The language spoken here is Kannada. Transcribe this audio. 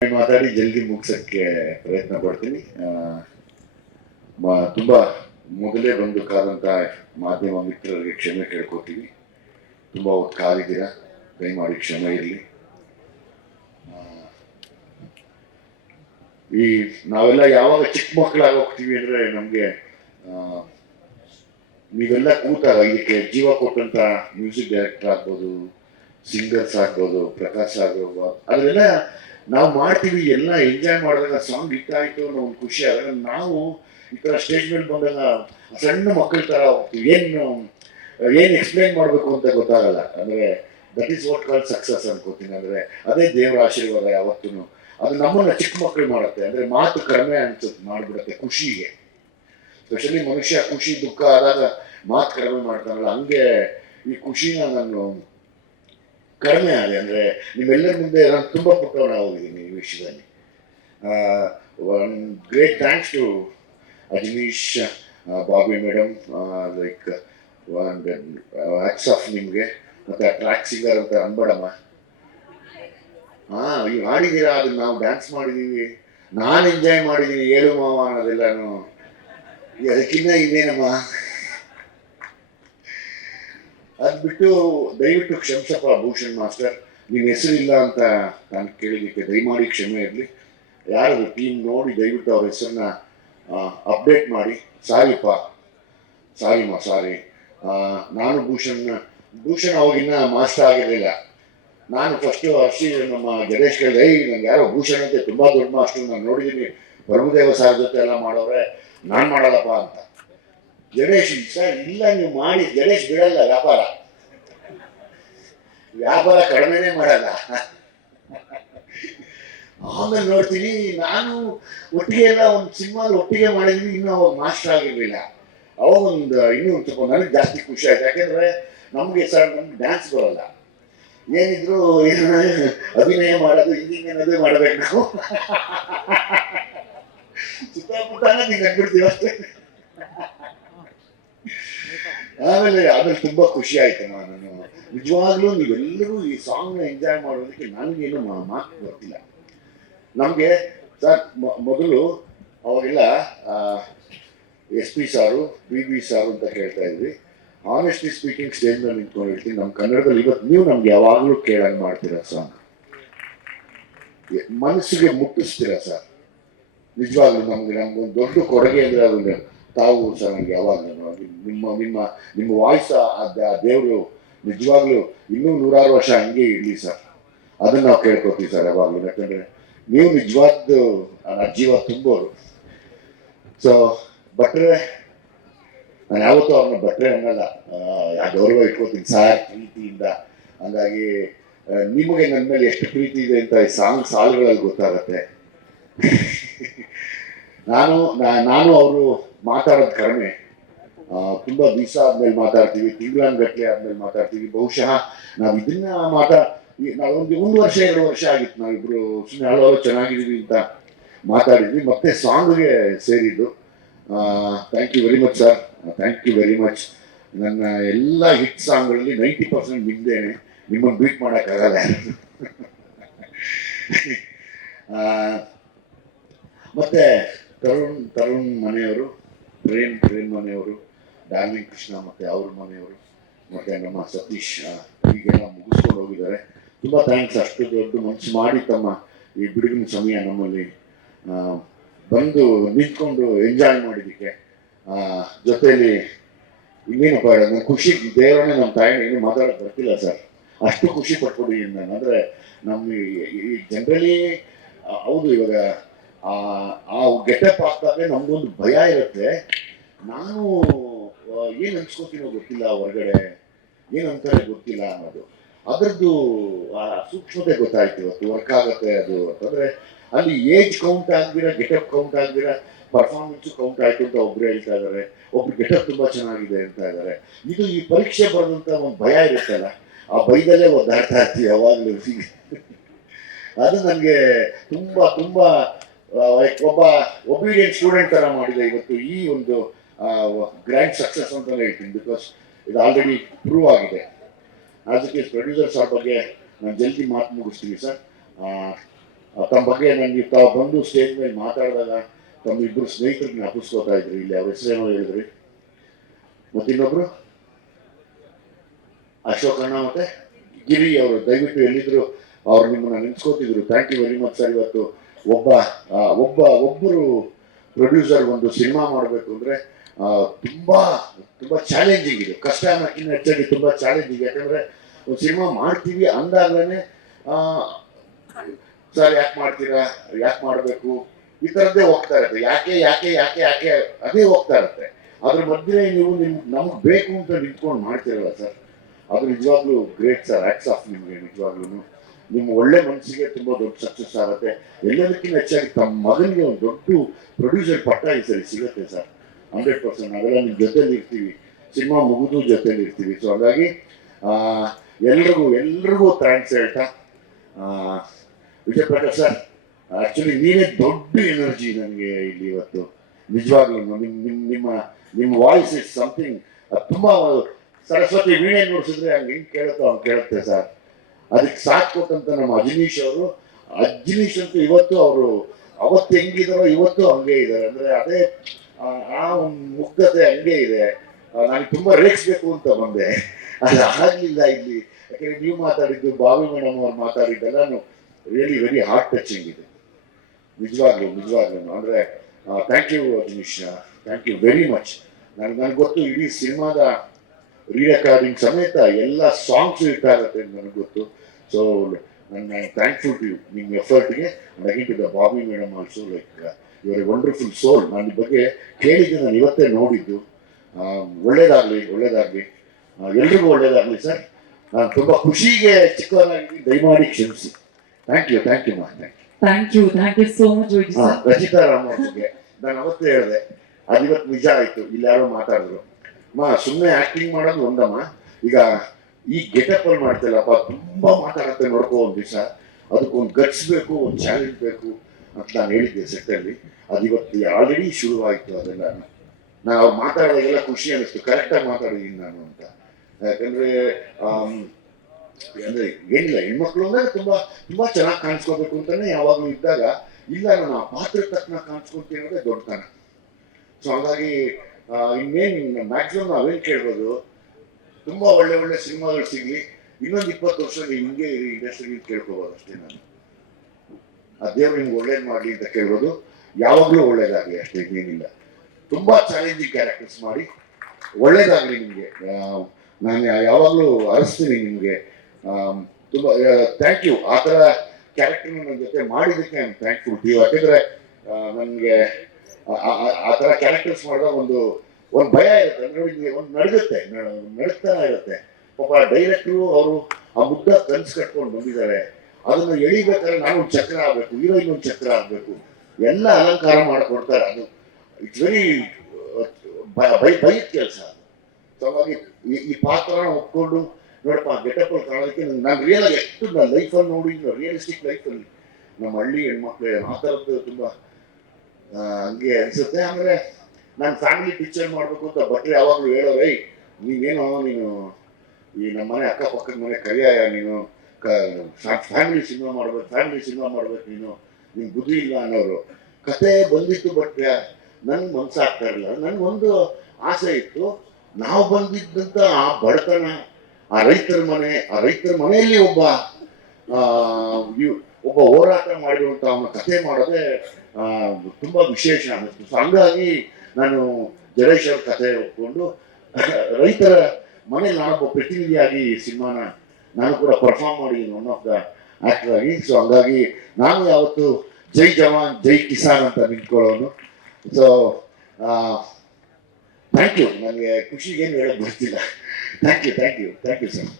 ಮಾತಾಡಿ ಜಲ್ದಿ ಮುಗಿಸೋಕ್ಕೆ ಪ್ರಯತ್ನ ಪಡ್ತೀನಿ. ತುಂಬ ಮೊದಲೇ ಬಂದು ಕಾದಂಥ ಮಾಧ್ಯಮ ಮಿತ್ರರಿಗೆ ಕ್ಷಮೆ ಕೇಳ್ಕೊತೀವಿ. ತುಂಬ ಹೊತ್ತು ಕಾಲಿದ್ದೀರಾ, ದಯಮಾಡಿ ಕ್ಷಮೆ ಇರಲಿ. ಈ ನಾವೆಲ್ಲ ಯಾವಾಗ ಚಿಕ್ಕ ಮಕ್ಕಳಾಗಿ ಹೋಗ್ತೀವಿ ಅಂದರೆ ನಮಗೆ ನೀವೆಲ್ಲ ಕೂತಾಗ ಇದಕ್ಕೆ ಜೀವ ಕೊಟ್ಟಂಥ ಮ್ಯೂಸಿಕ್ ಡೈರೆಕ್ಟರ್ ಆಗ್ಬೋದು, ಸಿಂಗರ್ಸ್ ಆಗ್ಬೋದು, ಪ್ರಕಾಶ್ ಆಗ್ಬೋದು, ಅದನ್ನೆಲ್ಲ ನಾವು ಮಾಡ್ತೀವಿ. ಎಲ್ಲ ಎಂಜಾಯ್ ಮಾಡಿದಾಗ ಸಾಂಗ್ ಹಿಟ್ಟಾಯಿತು ಅನ್ನೋ ಒಂದು ಖುಷಿ ಆದಾಗ ನಾವು ಈ ಥರ ಸ್ಟೇಜ್ ಮೇಲೆ ಬಂದಾಗ ಸಣ್ಣ ಮಕ್ಕಳ ಥರ ಹೋಗ್ತೀವಿ. ಏನು ಎಕ್ಸ್ಪ್ಲೈನ್ ಮಾಡಬೇಕು ಅಂತ ಗೊತ್ತಾಗಲ್ಲ. ಅಂದರೆ that is what call success ಅನ್ಕೋತೀನಿ. ಅಂದರೆ ಅದೇ ದೇವರ ಆಶೀರ್ವಾದ ಯಾವತ್ತೂ. ಅದು ನಮ್ಮನ್ನು ಚಿಕ್ಕ ಮಕ್ಕಳು ಮಾಡುತ್ತೆ. ಅಂದರೆ ಮಾತು ಕಡಿಮೆ ಅನ್ಸುತ್ತೆ, ಮಾಡಿಬಿಡುತ್ತೆ ಖುಷಿಗೆ. ಸ್ಪೆಷಲಿ ಮನುಷ್ಯ ಖುಷಿ ದುಃಖ ಆದಾಗ ಮಾತು ಕಡಿಮೆ ಮಾಡ್ತಾನಲ್ಲ, ಹಂಗೆ ಈ ಖುಷಿನ ನಾನು ಕಡಿಮೆ ಆಗಿದೆ. ಅಂದರೆ ನಿಮ್ಮೆಲ್ಲರ ಮುಂದೆ ನಾನು ತುಂಬ ಪುಟ್ಟವನ ಹೋಗಿದ್ದೀನಿ ಈ ವಿಷಯದಲ್ಲಿ. One great thanks to Ajaneesh, ಬಾಬಿ ಮೇಡಮ್, ಲೈಕ್ ಒಂದು ಹ್ಯಾಟ್ಸ್ ಆಫ್ ನಿಮಗೆ. ಮತ್ತು ಆ ಟ್ರ್ಯಾಕ್ ಸಿಂಗರ್ ಅಂತ ಅನ್ಬೇಡಮ್ಮ. ನೀವು ಹಾಡಿದ್ದೀರಾ, ಅದನ್ನ ನಾವು ಡ್ಯಾನ್ಸ್ ಮಾಡಿದ್ದೀವಿ, ನಾನು ಎಂಜಾಯ್ ಮಾಡಿದ್ದೀನಿ. ಏಳು ಮಾವ ಅನ್ನೋದೆಲ್ಲನೂ ಅದಕ್ಕಿಂತ ಇನ್ನೇನಮ್ಮ. ಅದು ಬಿಟ್ಟು ದಯವಿಟ್ಟು ಕ್ಷಮಿಸಪ್ಪ ಭೂಷಣ್ ಮಾಸ್ಟರ್, ನಿಮ್ಮ ಹೆಸರಿಲ್ಲ ಅಂತ ನಾನು ಕೇಳಿದ್ದಕ್ಕೆ ದಯಮಾಡಿ ಕ್ಷಮೆ ಇರಲಿ. ಯಾರು ಟೀಮ್ ನೋಡಿ ದಯವಿಟ್ಟು ಅವ್ರ ಹೆಸರನ್ನ ಅಪ್ಡೇಟ್ ಮಾಡಿ. ಸಾರಿಪ್ಪ, ಸಾರಿಮ್ಮ, ಸಾರಿ. ನಾನು ಭೂಷಣ್ ಅವಾಗಿನ್ನ ಮಾಸ್ಟರ್ ಆಗಿರಲಿಲ್ಲ. ನಾನು ಫಸ್ಟು ನಮ್ಮ ಜಡೇಶ್ ಕೇಳಿದೆ, ನಂಗೆ ಯಾರೋ ಭೂಷಣ್ ಅಂತೆ ತುಂಬ ದೊಡ್ಡ ಮಾಸ್ಟರ್, ನಾನು ನೋಡಿದ್ದೀನಿ ಪ್ರಭುದೇವ ಸಾರ್ ಜೊತೆ ಎಲ್ಲ ಮಾಡೋರೆ, ನಾನು ಮಾಡಲ್ಲಪ್ಪ ಅಂತ. ಜಡೇಶ್ ಸರ್ ಇಲ್ಲ, ನೀವು ಮಾಡಿ. ಜಡೇಶ್ ಬಿಡಲ್ಲ, ವ್ಯಾಪಾರ ಕಡಿಮೆನೇ ಮಾಡಲ್ಲ. ಆಮೇಲೆ ನೋಡ್ತೀನಿ, ನಾನು ಒಟ್ಟಿಗೆ ಎಲ್ಲ ಒಂದು ಸಿನಿಮಾಲ್ ಒಟ್ಟಿಗೆ ಮಾಡಿದ್ವಿ. ಇನ್ನೂ ಅವಾಗ ಮಾಸ್ಟರ್ ಆಗಿರಲಿಲ್ಲ. ಅವಾಗ ಇನ್ನೂ ಒಂದು ಸ್ವಲ್ಪ ನನಗೆ ಜಾಸ್ತಿ ಖುಷಿ ಆಯ್ತು. ಯಾಕೆಂದರೆ ನಮಗೆ ಡ್ಯಾನ್ಸ್ ಬರೋಲ್ಲ. ಏನಿದ್ರು ಅಭಿನಯ ಮಾಡೋದು, ಹಿಂದಿನ ಮಾಡಬೇಕು ನಾವು. ಸುತ್ತಮುತ್ತಾನ ನೀವು ಕಂಡ್ಬಿಡ್ತೀವಿ ಅಷ್ಟೇ. ಆಮೇಲೆ ತುಂಬ ಖುಷಿ ಆಯ್ತು. ನಾನು ನಿಜವಾಗ್ಲೂ ನೀವೆಲ್ಲರೂ ಈ ಸಾಂಗ್ನ ಎಂಜಾಯ್ ಮಾಡೋದಕ್ಕೆ ನನಗೇನು ಮಾತು ಬರ್ತಿಲ್ಲ. ನಮಗೆ ಸರ್ ಮೊದಲು ಅವಾಗೆಲ್ಲ SP ಸಾರು, BB ಸಾರು ಅಂತ ಕೇಳ್ತಾ ಇದ್ವಿ. ಆನೆಸ್ಟ್ಲಿ ಸ್ಪೀಕಿಂಗ್ ಸ್ಟೇಜ್ ಮೇಲೆ ನಿಂತ್ಕೊಂಡು ಹೇಳ್ತೀನಿ, ನಮ್ಮ ಕನ್ನಡದಲ್ಲಿ ಇವತ್ತು ನೀವು ನಮ್ಗೆ ಯಾವಾಗಲೂ ಕೇಳಂಗೆ ಮಾಡ್ತೀರಾ ಸಾಂಗ್, ಮನಸ್ಸಿಗೆ ಮುಟ್ಟಿಸ್ತೀರಾ ಸರ್. ನಿಜವಾಗ್ಲೂ ನಮ್ಗೊಂದು ದೊಡ್ಡ ಕೊಡುಗೆ ಅಂದರೆ ಅದನ್ನು ತಾವು ಸರ್. ನನಗೆ ಯಾವಾಗಲೂ ನಿಮ್ಮ ವಾಯ್ಸ್ ಆ ದೇವರು ನಿಜವಾಗ್ಲೂ ಇನ್ನೂ 100 ವರ್ಷ ಹಂಗೆ ಇರಲಿ ಸರ್. ಅದನ್ನು ನಾವು ಕೇಳ್ಕೊತೀವಿ ಸರ್ ಯಾವಾಗಲೂ. ಯಾಕಂದರೆ ನೀವು ನಿಜವಾದ್ದು ನನ್ನ ಜೀವ ತುಂಬೋರು. ಸೊ ಭಟ್ರೆ, ನಾನು ಯಾವತ್ತೂ ಅವ್ರನ್ನ ಭಟ್ರೆ ಅನ್ನಲ್ಲ, ಗೌರವ ಇಟ್ಕೋತೀನಿ ಸಾರ್ ಪ್ರೀತಿಯಿಂದ. ಹಾಗಾಗಿ ನಿಮಗೆ ನನ್ನ ಮೇಲೆ ಎಷ್ಟು ಪ್ರೀತಿ ಇದೆ ಅಂತ ಈ ಸಾಲುಗಳಲ್ಲಿ ಗೊತ್ತಾಗತ್ತೆ. ನಾನು ಅವರು ಮಾತಾಡೋದು ಕಡಿಮೆ, ತುಂಬ ದಿವಸ ಆದ್ಮೇಲೆ ಮಾತಾಡ್ತೀವಿ, ತಿಂಗಳಂಗಟ್ಟಲೆ ಆದ್ಮೇಲೆ ಮಾತಾಡ್ತೀವಿ. ಬಹುಶಃ ನಾವು ಇದನ್ನ ನಾವೊಂದು 1 ವರ್ಷ 2 ವರ್ಷ ಆಗಿತ್ತು ನಾವಿಬ್ರು ಸುಮ್ಮನೆ ಹಲೋ ಚೆನ್ನಾಗಿದ್ದೀವಿ ಅಂತ ಮಾತಾಡಿದ್ವಿ. ಮತ್ತೆ ಸಾಂಗ್ಗೆ ಸೇರಿದ್ದು. Thank you very much sir, thank you very much. ನನ್ನ ಎಲ್ಲ ಹಿಟ್ ಸಾಂಗ್ಗಳಲ್ಲಿ 90% ನಿಮ್ದೇನೆ, ನಿಮ್ಮನ್ನು ಬೀಟ್ ಮಾಡೋಕ್ಕಾಗಲ್ಲ. ಮತ್ತೆ ತರುಣ್ ಮನೆಯವರು, ಪ್ರೇಮ್ ಮನೆಯವರು, ಡಾರ್ಲಿಂಗ್ ಕೃಷ್ಣ ಮತ್ತು ಅವ್ರ ಮನೆಯವರು, ಮತ್ತು ನಮ್ಮ ಸತೀಶ್ ಹೀಗೆಲ್ಲ ಮುಗಿಸ್ಕೊಂಡು ಹೋಗಿದ್ದಾರೆ. ತುಂಬ ಥ್ಯಾಂಕ್ಸ್. ಅಷ್ಟು ದೊಡ್ಡ ಮನಸ್ಸು ಮಾಡಿ ತಮ್ಮ ಈ ಬಿಡುಗಿನ ಸಮಯ ನಮ್ಮಲ್ಲಿ ಬಂದು ನಿಂತ್ಕೊಂಡು ಎಂಜಾಯ್ ಮಾಡಿದ್ದಕ್ಕೆ. ಜೊತೆಯಲ್ಲಿ ಇನ್ನೇನಪ್ಪ ಹೇಳೋದು, ನನ್ನ ಖುಷಿ ದೇವರನ್ನೇ ನಮ್ಮ ತಾಯಿನ ಏನು ಮಾತಾಡೋಕ್ಕೆ ಬರ್ತಿಲ್ಲ ಸರ್, ಅಷ್ಟು ಖುಷಿ ಪಟ್ಕೊಂಡಿದ್ದೀನಿ ನಾನು. ಅಂದರೆ ನಮ್ಮ ಈ ಜನರಲಿ ಹೌದು, ಇವಾಗ ಆ ಗೆಟಪ್ ಆಗ್ತಾಗೆ ನಮಗೊಂದು ಭಯ ಇರುತ್ತೆ. ನಾನು ಏನು ಅನ್ಸ್ಕೊತೀನೋ ಗೊತ್ತಿಲ್ಲ, ಹೊರಗಡೆ ಏನಂತಾರೆ ಗೊತ್ತಿಲ್ಲ ಅನ್ನೋದು. ಅದರದ್ದು ಸೂಕ್ಷ್ಮತೆ ಗೊತ್ತಾಯ್ತು ಇವತ್ತು. ವರ್ಕ್ ಆಗುತ್ತೆ ಅದು ಅಂತಂದರೆ ಅಲ್ಲಿ ಏಜ್ ಕೌಂಟ್ ಆಗ್ದಿರ, ಗೆಟಪ್ ಕೌಂಟ್ ಆಗ್ದಿರ, ಪರ್ಫಾರ್ಮೆನ್ಸು ಕೌಂಟ್ ಆಯಿತು ಅಂತ ಒಬ್ಬರು ಹೇಳ್ತಾ ಇದ್ದಾರೆ, ಒಬ್ರು ಗೆಟಪ್ ತುಂಬ ಚೆನ್ನಾಗಿದೆ ಅಂತ ಇದ್ದಾರೆ. ಇದು ಈ ಪರೀಕ್ಷೆ ಬರೋದಂತ ಒಂದು ಭಯ ಇರುತ್ತಲ್ಲ, ಆ ಭಯದಲ್ಲೇ ಒದ್ದಾಡ್ತಾ ಇರ್ತೀವಿ ಯಾವಾಗಲೂ. ಅದು ನನಗೆ ತುಂಬ ಒಬ್ಬ ಒಬಿಡಿಯಂಟ್ ಸ್ಟೂಡೆಂಟ್ ಥರ ಮಾಡಿದೆ ಇವತ್ತು ಈ ಒಂದು ಗ್ರ್ಯಾಂಡ್ ಸಕ್ಸಸ್ ಅಂತಲೇ ಹೇಳ್ತೀನಿ. ಬಿಕಾಸ್ ಇದು ಆಲ್ರೆಡಿ ಪ್ರೂವ್ ಆಗಿದೆ. ಅದಕ್ಕೆ ಪ್ರೊಡ್ಯೂಸರ್ ಸರ್ ಬಗ್ಗೆ ನಾನು ಜಲ್ದಿ ಮಾತು ಮುಗಿಸ್ತೀನಿ ಸರ್. ತಮ್ಮ ಬಗ್ಗೆ ನನಗೆ ತಾವು ಬಂದು ಸ್ಟೇಜ್ ಮೇಲೆ ಮಾತಾಡಿದಾಗ ತಮ್ಮಿಬ್ಬರು ಸ್ನೇಹಿತರಿಗೆ ಜ್ಞಾಪಿಸ್ಕೋತಾ ಇದ್ರಿ. ಇಲ್ಲಿ ಅವ್ರ ಹೆಸರೇನೋ ಹೇಳಿದ್ರಿ, ಮತ್ತಿನ್ನೊಬ್ರು ಅಶೋಕ್ ಅಣ್ಣ ಮತ್ತೆ ಗಿರಿ ಅವರು. ದಯವಿಟ್ಟು ಎಲ್ಲಿದ್ರು ಅವ್ರು ನಿಮ್ಮನ್ನ ನೆನ್ಸ್ಕೋತಿದ್ರು. Thank you very much sir. ಇವತ್ತು ಒಬ್ಬರು ಪ್ರೊಡ್ಯೂಸರ್ ಒಂದು ಸಿನಿಮಾ ಮಾಡಬೇಕು ಅಂದರೆ ತುಂಬಾ ತುಂಬಾ ಚಾಲೆಂಜಿಂಗ್ ಇದೆ. ಕಷ್ಟ ಅನ್ನೋಕ್ಕಿಂತ ಹೆಚ್ಚಾಗಿ ತುಂಬಾ ಚಾಲೆಂಜಿಂಗ್. ಯಾಕಂದ್ರೆ ಒಂದು ಸಿನಿಮಾ ಮಾಡ್ತೀವಿ ಅಂದಾಗಲೇ ಸರ್ ಯಾಕೆ ಮಾಡ್ತೀರಾ, ಯಾಕೆ ಮಾಡಬೇಕು, ಈ ಥರದ್ದೇ ಹೋಗ್ತಾ ಇರುತ್ತೆ. ಯಾಕೆ ಯಾಕೆ ಯಾಕೆ ಯಾಕೆ ಅದೇ ಹೋಗ್ತಾ ಇರುತ್ತೆ. ಅದ್ರ ಮಧ್ಯೆ ನೀವು ನಮ್ಗೆ ಬೇಕು ಅಂತ ನಿಂತ್ಕೊಂಡು ಮಾಡ್ತೀರಲ್ಲ ಸರ್, ಅದು ನಿಜವಾಗ್ಲೂ ಗ್ರೇಟ್ ಸರ್. ಹ್ಯಾಟ್ಸ್ ಆಫ್ ನಿಮಗೆ. ನಿಜವಾಗ್ಲೂ ನಿಮ್ಮ ಒಳ್ಳೆ ಮನಸ್ಸಿಗೆ ತುಂಬ ದೊಡ್ಡ ಸಕ್ಸಸ್ ಆಗುತ್ತೆ. ಎಲ್ಲದಕ್ಕಿಂತ ಹೆಚ್ಚಾಗಿ ತಮ್ಮ ಮಗನಿಗೆ ಒಂದು ದೊಡ್ಡ ಪ್ರೊಡ್ಯೂಸರ್ ಪಟ್ಟ ಈ ಸರಿ ಸಿಗುತ್ತೆ ಸರ್. 100%. ನಾವೆಲ್ಲ ನಿಮ್ಮ ಜೊತೆಲಿ ಇರ್ತೀವಿ, ಸಿನಿಮಾ ಮುಗಿದು ಜೊತೆಲಿ ಇರ್ತೀವಿ. ಸೊ ಹಾಗಾಗಿ ಎಲ್ರಿಗೂ ಥ್ಯಾಂಕ್ಸ್ ಹೇಳ್ತಾ, ವಿಜಯ್ ಪ್ರಕಾಶ್ ಸರ್, ಆ್ಯಕ್ಚುಲಿ ನೀವೇ ದೊಡ್ಡ ಎನರ್ಜಿ ನನಗೆ ಇಲ್ಲಿ ಇವತ್ತು. ನಿಜವಾಗ್ಲೂ ನಿಮ್ಮ ವಾಯ್ಸ್ ಇಸ್ ಸಮಥಿಂಗ್. ತುಂಬ ಸರಸ್ವತಿ ವೀಣೆ ನುಡಿಸಿದ್ರೆ ಹಂಗೆ ಹೆಂಗೆ ಕೇಳುತ್ತೋ ಹಂಗೆ ಕೇಳುತ್ತೆ ಸರ್. ಅದಕ್ಕೆ ಸಾಥ್ ಕೊಟ್ಟಂತ ನಮ್ಮ ಅಜನೀಶ್ ಅಂತೂ ಇವತ್ತು ಅವರು ಅವತ್ತು ಹೆಂಗಿದಾರೋ ಇವತ್ತು ಹಂಗೆ ಇದ್ದಾರೆ. ಅಂದರೆ ಅದೇ ಆ ಒಂದು ಮುಗ್ಧತೆ ಹಂಗೆ ಇದೆ. ನನಗೆ ತುಂಬ ರೇಗಿಸ್ಬೇಕು ಅಂತ ಬಂದೆ, ಅದು ಆಗಲಿಲ್ಲ ಇಲ್ಲಿ. ಯಾಕಂದರೆ ನೀವು ಮಾತಾಡಿದ್ದು, ಬಾವಿ ಮೇಡಮ್ ಅವ್ರು ಮಾತಾಡಿದ್ದೆಲ್ಲ ರಿಯಲಿ ವೆರಿ ಹಾರ್ಟ್ ಟಚಿಂಗ್ ಇದೆ. ನಿಜವಾಗ್ಲೂ ಅಂದರೆ thank you Ajaneesh, thank you very much. ನನಗೆ ಗೊತ್ತು ಇಡೀ ಸಿನಿಮಾದ ರೀರೆಕಾರ್ಡಿಂಗ್ ಸಮೇತ ಎಲ್ಲ ಸಾಂಗ್ಸು ಇಟ್ಟಾಗುತ್ತೆ ನನಗೆ ಗೊತ್ತು. ಸೊ ನಾನು ಥ್ಯಾಂಕ್ಫುಲ್ ಟು ಯು, ನಿಮ್ಮ ಎಫರ್ಟ್ಗೆ. Again to the Bobby madam also, like your a wonderful soul. ನಾನು ಈ ಬಗ್ಗೆ ಕೇಳಿದ್ದು, ನಾನು ಇವತ್ತೇ ನೋಡಿದ್ದು. ಒಳ್ಳೇದಾಗಲಿ ಎಲ್ರಿಗೂ ಒಳ್ಳೇದಾಗಲಿ ಸರ್. ನಾನು ತುಂಬ ಖುಷಿಗೆ ಚಿಕ್ಕವನಾಗಿ ದಯಮಾಡಿ ಕ್ಷಮಿಸಿ. ಥ್ಯಾಂಕ್ ಯು ಮಾ. Thank you so much. Rachita Ram ಅವ್ರಿಗೆ ನಾನು ಅವತ್ತೇ ಹೇಳಿದೆ, ಅದು ಇವತ್ತು ನಿಜ ಆಯಿತು. ಇಲ್ಲಿ ಯಾರೋ ಮಾತಾಡಿದ್ರು, ಸುಮ್ಮನೆ ಆಕ್ಟಿಂಗ್ ಮಾಡೋದು ಒಂದಮ್ಮ, ಈಗ ಈ ಗೆಟಪ್ ಅಲ್ಲಿ ಮಾಡ್ತಿಲ್ಲಪ್ಪ, ತುಂಬಾ ಮಾತಾಡತ್ತೆ ನೋಡ್ಕೋ ಒಂದು ದಿವಸ, ಅದಕ್ಕೊಂದು ಗಟ್ಸ್ ಬೇಕು, ಒಂದು ಚಾಲೆಂಜ್ ಬೇಕು ಅಂತ ನಾನು ಹೇಳಿದ್ದೆ ಸೆಟ್ಟಲ್ಲಿ. ಅದು ಇವತ್ತು ಆಲ್ರೆಡಿ ಶುರುವಾಯಿತು. ಅದೆಲ್ಲ ನಾನು ಅವ್ರು ಮಾತಾಡೋದಾಗೆಲ್ಲ ಖುಷಿ ಅನ್ನಿಸ್ತು, ಕರೆಕ್ಟಾಗಿ ಮಾತಾಡಿದ್ದೀನಿ ನಾನು ಅಂತ. ಯಾಕಂದ್ರೆ ಅಂದ್ರೆ ಏನಿಲ್ಲ, ಹೆಣ್ಮಕ್ಳು ಅಂದ್ರೆ ತುಂಬಾ ಚೆನ್ನಾಗಿ ಕಾಣಿಸ್ಕೋಬೇಕು ಅಂತಾನೆ ಯಾವಾಗಲೂ ಇದ್ದಾಗ, ಇಲ್ಲ ನಾನು ಆ ಪಾತ್ರ ತಕ್ಕನ ಕಾಣಿಸ್ಕೊಂತೀನಿ ಅನ್ನೋದೇ ದೊಡ್ಡತನ. ಸೊ ಹಾಗಾಗಿ ಇನ್ನೇನು ಮ್ಯಾಕ್ಸಿಮಮ್ ನಾವೇನು ಕೇಳ್ಬೋದು, ತುಂಬ ಒಳ್ಳೆ ಸಿನಿಮಾಗಳು ಸಿಗಲಿ, ಇನ್ನೊಂದು 20 ವರ್ಷ ಹಿಂಗೆ ಇಂಡಸ್ಟ್ರಿಗೆ ಕೇಳ್ಕೋಬೋದು ಅಷ್ಟೇ. ನಾನು ಆ ದೇವ್ರು ನಿಮ್ಗೆ ಒಳ್ಳೇದು ಮಾಡಲಿ ಅಂತ ಕೇಳ್ಬೋದು. ಯಾವಾಗಲೂ ಒಳ್ಳೇದಾಗಲಿ ಅಷ್ಟೇ, ಏನಿಲ್ಲ. ತುಂಬ ಚಾಲೆಂಜಿಂಗ್ ಕ್ಯಾರೆಕ್ಟರ್ಸ್ ಮಾಡಿ ಒಳ್ಳೇದಾಗಲಿ ನಿಮಗೆ. ನಾನು ಯಾವಾಗಲೂ ಅರಸ್ತೀನಿ ನಿಮಗೆ. ತುಂಬ ಥ್ಯಾಂಕ್ ಯು. ಆ ಥರ ಕ್ಯಾರೆಕ್ಟರ್ನ ನನ್ನ ಜೊತೆ ಮಾಡಿದ್ದಕ್ಕೆ ನಾನು ಥ್ಯಾಂಕ್ಫುಲ್ ಟು ಯು. ಯಾಕೆಂದರೆ ನನಗೆ ಆ ಥರ ಕ್ಯಾರೆಕ್ಟರ್ಸ್ ಮಾಡಿದಾಗ ಒಂದು ಭಯ ಇರುತ್ತೆ. ನೋಡಿ, ಒಂದು ನಡುಕ್ತಾನೆ ಇರುತ್ತೆ. ಪಾಪ ಡೈರೆಕ್ಟ್ರು ಅವರು ಆ ಮುದ್ದ ಕನ್ಸು ಕಟ್ಕೊಂಡು ಬಂದಿದ್ದಾರೆ. ಅದನ್ನು ಎಳಿಬೇಕಾದ್ರೆ ನಾನು ಒಂದು ಚಕ್ರ ಆಗಬೇಕು, ಹೀರೋಯಿನ್ ಒಂದು ಚಕ್ರ ಆಗಬೇಕು, ಎಲ್ಲ ಅಲಂಕಾರ ಮಾಡಿಕೊಡ್ತಾರೆ. ಅದು ಇಟ್ಸ್ ವೆರಿ ಬೈದ ಕೆಲಸ. ಸೊ ಹಾಗಾಗಿ ಈ ಪಾತ್ರನ ಒಪ್ಕೊಂಡು ನೋಡಪ್ಪ, ಗೆಟಪ್ ಅಲ್ಲಿ ಕಾಣೋದಕ್ಕೆ ನಾನು ರಿಯಲಾಗಿ ಎಷ್ಟು ನನ್ನ ಲೈಫಲ್ಲಿ ನೋಡಿ, ರಿಯಲಿಸ್ಟಿಕ್ ಲೈಫಲ್ಲಿ ನಮ್ಮ ಹಳ್ಳಿ ಹೆಣ್ಮಕ್ಳು ಆ ಥರದ್ದು ತುಂಬ ಹಂಗೆ ಅನಿಸುತ್ತೆ. ಆಮೇಲೆ ನಾನು ಫ್ಯಾಮಿಲಿ ಪಿಕ್ಚರ್ ಮಾಡಬೇಕು ಅಂತ ಭಟ್ರು ಯಾವಾಗಲೂ ಹೇಳೋರೇ, ನೀನು ಈ ನಮ್ಮ ಮನೆ ಅಕ್ಕಪಕ್ಕದ ಮನೆ ಕರಿಯ, ನೀನು ಫ್ಯಾಮಿಲಿ ಸಿನಿಮಾ ಮಾಡ್ಬೇಕು, ನಿನ್ನ ಬುದ್ಧಿ ಇಲ್ಲ ಅನ್ನೋರು. ಕತೆ ಬಂದಿತ್ತು, ಬಟ್ ನನ್ಗೆ ಮನಸ್ಸಾಗ್ತಾ ಇರಲಿಲ್ಲ. ನನಗೊಂದು ಆಸೆ ಇತ್ತು, ನಾವು ಬಂದಿದ್ದಂಥ ಆ ಬಡತನ, ಆ ರೈತರ ಮನೆಯಲ್ಲಿ ಒಬ್ಬ ಹೋರಾಟ ಮಾಡಿರುವಂಥ ಅವನ ಕಥೆ ಮಾಡೋದೇ ತುಂಬ ವಿಶೇಷ ಅನ್ನಿಸ್ತು. ಸೊ ಹಂಗಾಗಿ ನಾನು ಜಡೇಶ್ ಅವ್ರ ಕಥೆ ಒಪ್ಕೊಂಡು ರೈತರ ಮನೇಲಿ ನಾನೊಬ್ಬ ಪ್ರತಿನಿಧಿಯಾಗಿ ಸಿನಿಮಾನ ನಾನು ಕೂಡ ಪರ್ಫಾರ್ಮ್ ಮಾಡಿದ್ದೀನಿ, ಒನ್ ಆಫ್ ದ ಆಕ್ಟರ್ ಆಗಿ. ಸೊ ಹಂಗಾಗಿ ನಾನು ಯಾವತ್ತು ಜೈ ಜವಾನ್ ಜೈ ಕಿಸಾನ್ ಅಂತ ನಿಂತ್ಕೊಳ್ಳೋನು. So thank you. ನನಗೆ ಖುಷಿಗೇನು ಹೇಳೋದು ಬರ್ತಿಲ್ಲ. Thank you sir.